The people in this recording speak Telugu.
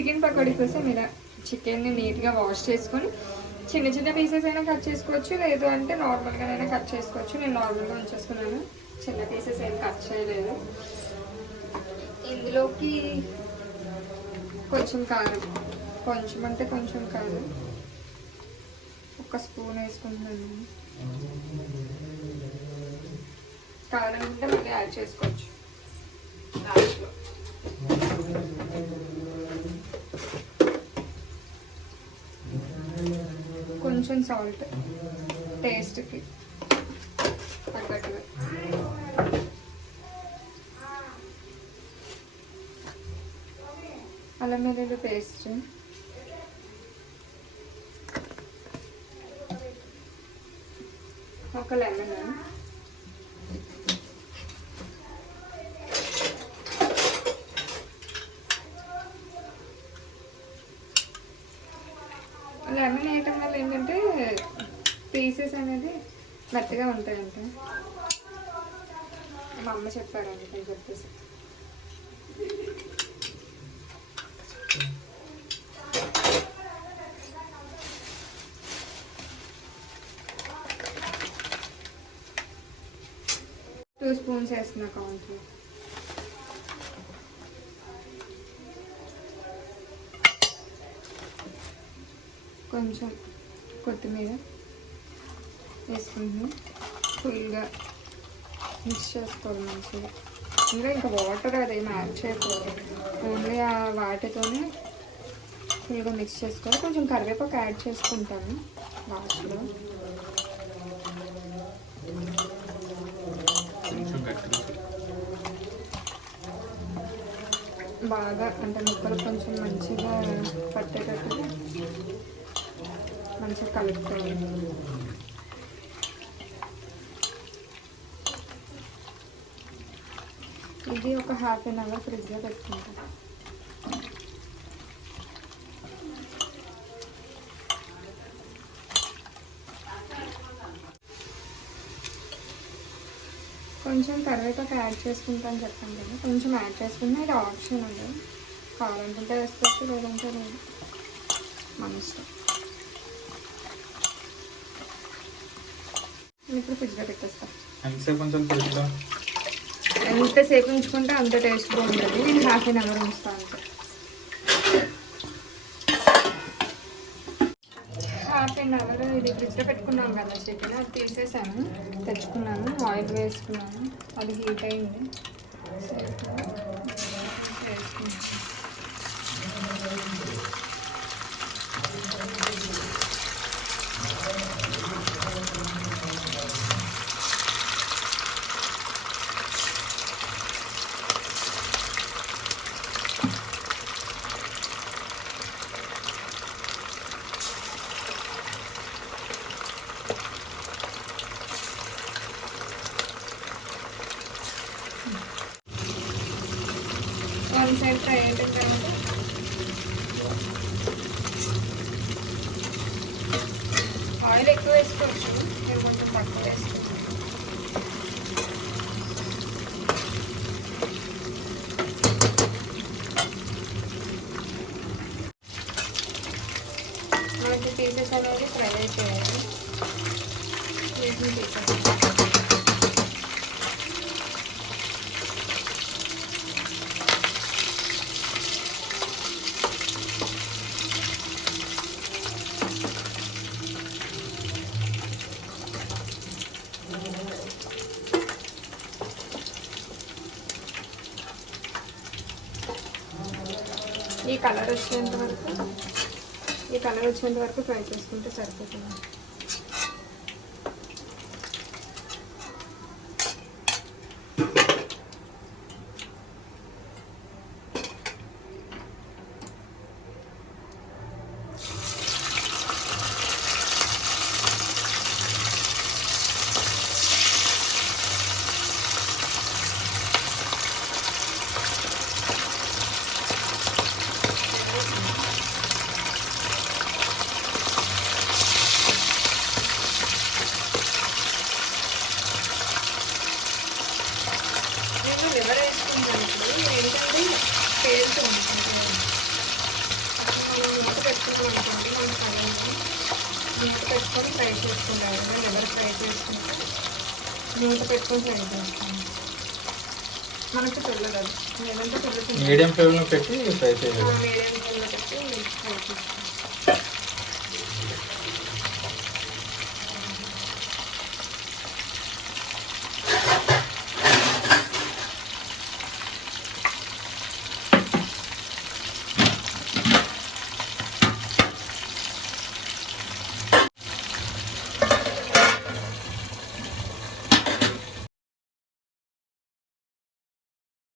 చికెన్ పకోడీ కోసం ఇలా చికెన్ని నీట్గా వాష్ చేసుకొని చిన్న చిన్న పీసెస్ అయినా కట్ చేసుకోవచ్చు, లేదు అంటే నార్మల్గానైనా కట్ చేసుకోవచ్చు. నేను నార్మల్గా ఉంచేసుకున్నాను, చిన్న పీసెస్ ఏం కట్ చేయలేదు. ఇందులోకి కొంచెం కారం, కొంచెం అంటే కొంచెం కారం, ఒక స్పూన్ వేసుకుంటున్నాను. కారం ఉంటే మళ్ళీ యాడ్ చేసుకోవచ్చు లాస్ట్లో. కొంచెం సాల్ట్ టేస్ట్కి తగ్గట్టుగా. అల్లం వెల్లుల్లి పేస్ట్, ఒక లెమన్, లెమన్ వేయటం వల్ల ఏంటంటే పీసెస్ అనేది మెత్తగా ఉంటాయంట, మా అమ్మ చెప్పారండి అని చెప్పేసి. టూ స్పూన్స్ వేస్తున్నా కౌంట్లో. కొంచెం కొత్తిమీర వేసుకుంటున్నాం, ఫుల్గా మిక్స్ చేసుకోవాలి మంచిగా. ఇంకా వాటర్ అదేమి యాడ్ చేయకూడదు, ఓన్లీ ఆ వాటితోనే ఫుల్గా మిక్స్ చేసుకోవాలి. కొంచెం కరివేపాకు యాడ్ చేసుకుంటాను లాస్ట్లో. బాగా అంటే ముక్కలు కొంచెం మంచిగా పట్టేటట్టుగా మంచిగా కలుపుకోవాలి. ఇది ఒక ½ అన్ అవర్ ఫ్రిడ్జ్లో పెట్టుకుంటాం. కొంచెం కరివేపాకు యాడ్ చేసుకుంటాను చెప్పాను కదా, కొంచెం యాడ్ చేసుకుంటే ఇది ఆప్షన్ ఉంది, కావాలనుకుంటే వేసుకోవచ్చు, లేదంటే లేదు, మన ఇష్టం. ఇప్పుడు ఫ్రిడ్జ్లో పెట్టేస్తాను. ఎంతసేపు ఉంచుకుంటే అంత టేస్ట్గా ఉంటుంది. నేను ½ అన్ అవర్ ఉంచుతాను అంతే. ½ అన్ అవర్ ఇది ఫ్రిడ్జ్లో పెట్టుకున్నాను కదా చికెన్, అది తీసేసాను, తెచ్చుకున్నాను, ఆయిల్ వేసుకున్నాను, అది హీట్ అయింది. వన్ సైడ్ ఫ్రై అయిన తర్వాత ఆయిల్ ఎక్కువ వేసుకోవచ్చు, నేను కొంచెం తక్కువ వేసుకోవచ్చు. మనకి పీసెస్ అనేది ఫ్రై అయిపోయాయి, వీటిని తీసేస్తాం. ఈ కలర్ వచ్చేంత వరకు ఫ్రై చేసుకుంటే సరిపోతుంది. చేసుకున్నాం అనుకోండి మనం కడాయిలో మూత పెట్టుకొని ఫ్రై చేసుకుంటారు. ఎవరు ఫ్రై చేసుకుంటే మూత పెట్టుకొని ఫ్రై చేస్తాం. మనకి తెల్లదు, లేదంటే తెల్లదు. మీడియం ఫ్లేమ్లో పెట్టి ఫ్రై చేయాలి. మీడియం ఫ్లేమ్లో పెట్టి ఫ్రై చేస్తాం.